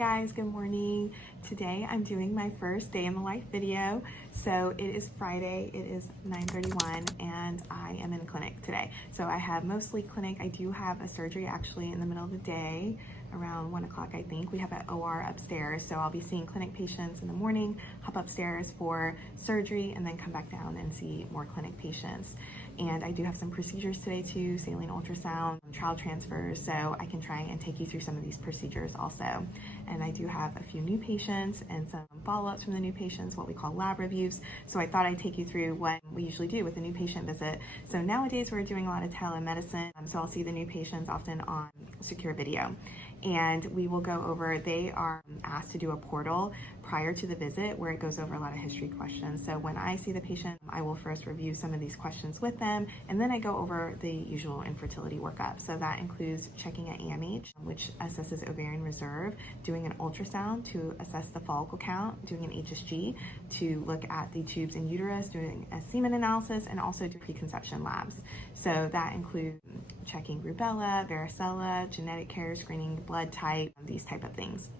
guys, good morning. Today I'm doing my first day in the life video. So it is Friday, it is 9:31 and I am in clinic today. So I have mostly clinic. I do have a surgery actually in the middle of the day around 1 o'clock, I think. We have an OR upstairs. So I'll be seeing clinic patients in the morning, hop upstairs for surgery and then come back down and see more clinic patients. And I do have some procedures today too, saline ultrasound, trial transfers, so I can try and take you through some of these procedures also. And I do have a few new patients and some follow-ups from the new patients, what we call lab reviews. So I thought I'd take you through what we usually do with a new patient visit. So nowadays we're doing a lot of telemedicine, so I'll see the new patients often on secure video. And we will go over, they are asked to do a portal prior to the visit where it goes over a lot of history questions. So when I see the patient, I will first review some of these questions with them, and then I go over the usual infertility workup. So that includes checking an AMH, which assesses ovarian reserve, doing an ultrasound to assess the follicle count, doing an HSG to look at the tubes in uterus, doing a semen analysis, and also do preconception labs. So that includes checking rubella, varicella, genetic carrier screening, blood type, these type of things.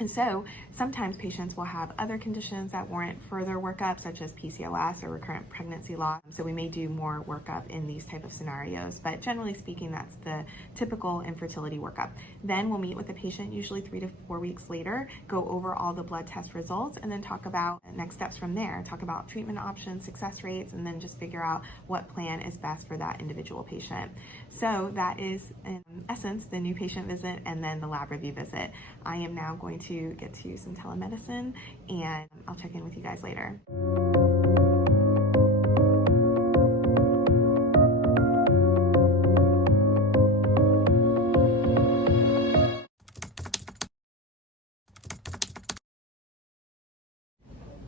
And so sometimes patients will have other conditions that warrant further workup, such as PCOS or recurrent pregnancy loss. So we may do more workup in these type of scenarios, but generally speaking, that's the typical infertility workup. Then we'll meet with the patient usually 3 to 4 weeks later, go over all the blood test results, and then talk about next steps from there, talk about treatment options, success rates, and then just figure out what plan is best for that individual patient. So that is in essence the new patient visit and then the lab review visit. I am now going to get to some telemedicine and I'll check in with you guys later.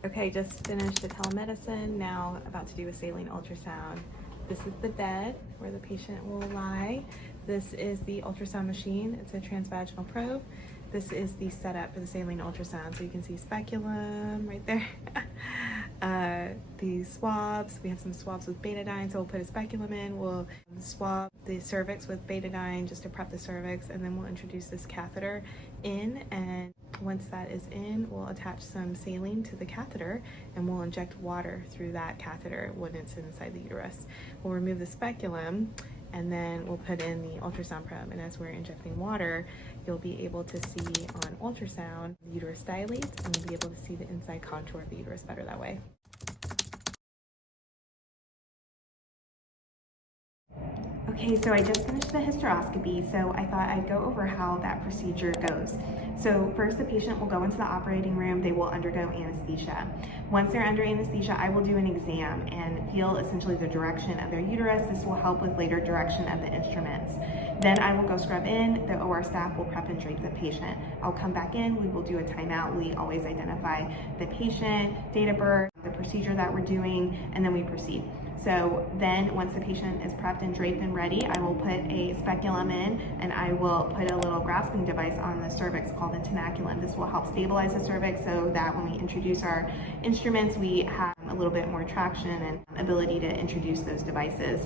Okay, just finished the telemedicine, now about to do a saline ultrasound. This is the bed where the patient will lie. This is the ultrasound machine, it's a transvaginal probe. This is the setup for the saline ultrasound. So you can see speculum right there. These swabs, we have some swabs with betadine, so we'll put a speculum in, we'll swab the cervix with betadine just to prep the cervix, and then we'll introduce this catheter in, and once that is in, we'll attach some saline to the catheter and we'll inject water through that catheter when it's inside the uterus. We'll remove the speculum and then we'll put in the ultrasound probe, and as we're injecting water, you'll be able to see on ultrasound the uterus dilates, and you'll be able to see the inside contour of the uterus better that way. Okay, so I just finished the hysteroscopy, so I thought I'd go over how that procedure goes. So first the patient will go into the operating room, they will undergo anesthesia. Once they're under anesthesia, I will do an exam and feel essentially the direction of their uterus. This will help with later direction of the instruments. Then I will go scrub in, the OR staff will prep and drape the patient. I'll come back in, we will do a timeout. We always identify the patient, date of birth, the procedure that we're doing, and then we proceed. So then once the patient is prepped and draped and ready, I will put a speculum in and I will put a little grasping device on the cervix called a tenaculum. This will help stabilize the cervix so that when we introduce our instruments, we have a little bit more traction and ability to introduce those devices.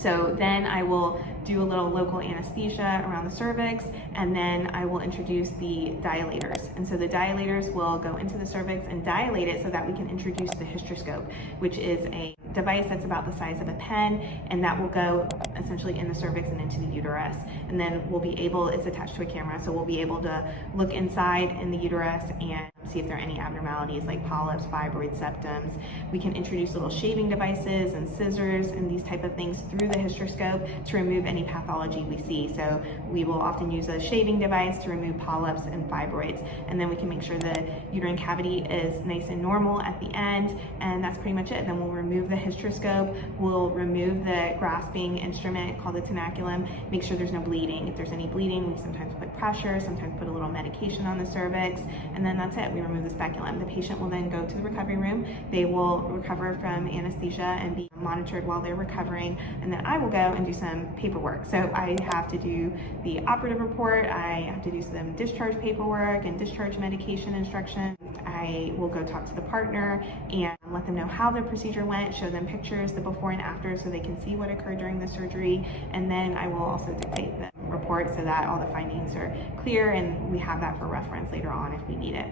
So then I will do a little local anesthesia around the cervix, and then I will introduce the dilators. And so the dilators will go into the cervix and dilate it so that we can introduce the hysteroscope, which is a device that's about the size of a pen, and that will go essentially in the cervix and into the uterus. And then we'll be able, it's attached to a camera, so we'll be able to look inside in the uterus and see if there are any abnormalities like polyps, fibroid septums. We can introduce little shaving devices and scissors and these type of things through the hysteroscope to remove any pathology we see. So we will often use a shaving device to remove polyps and fibroids, and then we can make sure the uterine cavity is nice and normal at the end, and that's pretty much it. Then we'll remove the hysteroscope, we'll remove the grasping instrument called the tenaculum, make sure there's no bleeding. If there's any bleeding, we sometimes put pressure, sometimes put a little medication on the cervix, and then that's it. We remove the speculum. The patient will then go to the recovery room. They will recover from anesthesia and be monitored while they're recovering, and then I will go and do some paperwork. So I have to do the operative report, I have to do some discharge paperwork and discharge medication instruction. I will go talk to the partner and let them know how the procedure went, show them pictures, the before and after, so they can see what occurred during the surgery, and then I will also dictate the report so that all the findings are clear and we have that for reference later on if we need it.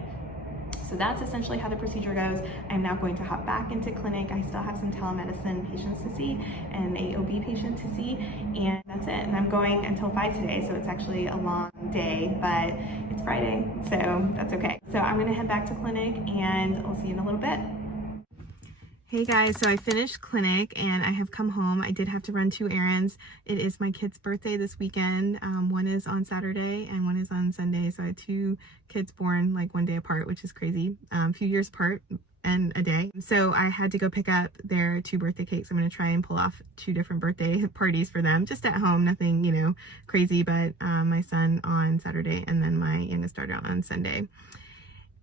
So that's essentially how the procedure goes. I'm now going to hop back into clinic. I still have some telemedicine patients to see and an OB patient to see, and that's it. And I'm going until 5 today, so it's actually a long day, but it's Friday, so that's okay. So I'm gonna head back to clinic and I'll see you in a little bit. Hey guys, so I finished clinic and I have come home. I did have to run 2 errands. It is my kid's birthday this weekend. One is on Saturday and one is on Sunday. So I had 2 kids born like 1 day apart, which is crazy. A few years apart and a day. So I had to go pick up their 2 birthday cakes. I'm going to try and pull off 2 different birthday parties for them, just at home, nothing, you know, crazy, but my son on Saturday and then my youngest daughter on Sunday.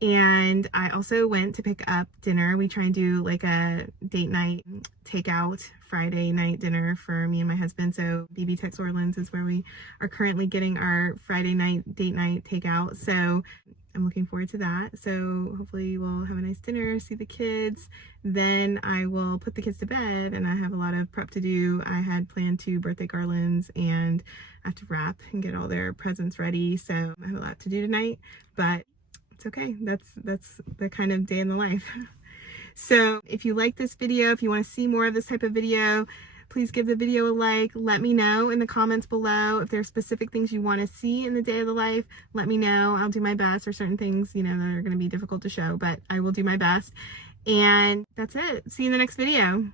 And I also went to pick up dinner. We try and do like a date night takeout Friday night dinner for me and my husband. So BB Tex Orleans is where we are currently getting our Friday night date night takeout. So I'm looking forward to that. So hopefully we'll have a nice dinner, see the kids. Then I will put the kids to bed and I have a lot of prep to do. I had planned 2 birthday garlands and I have to wrap and get all their presents ready. So I have a lot to do tonight, but it's okay. That's the kind of day in the life. So if you like this video, if you want to see more of this type of video, please give the video a like. Let me know in the comments below if there's specific things you want to see in the day of the life. Let me know. I'll do my best. Or certain things, you know, that are going to be difficult to show, but I will do my best. And that's it. See you in the next video.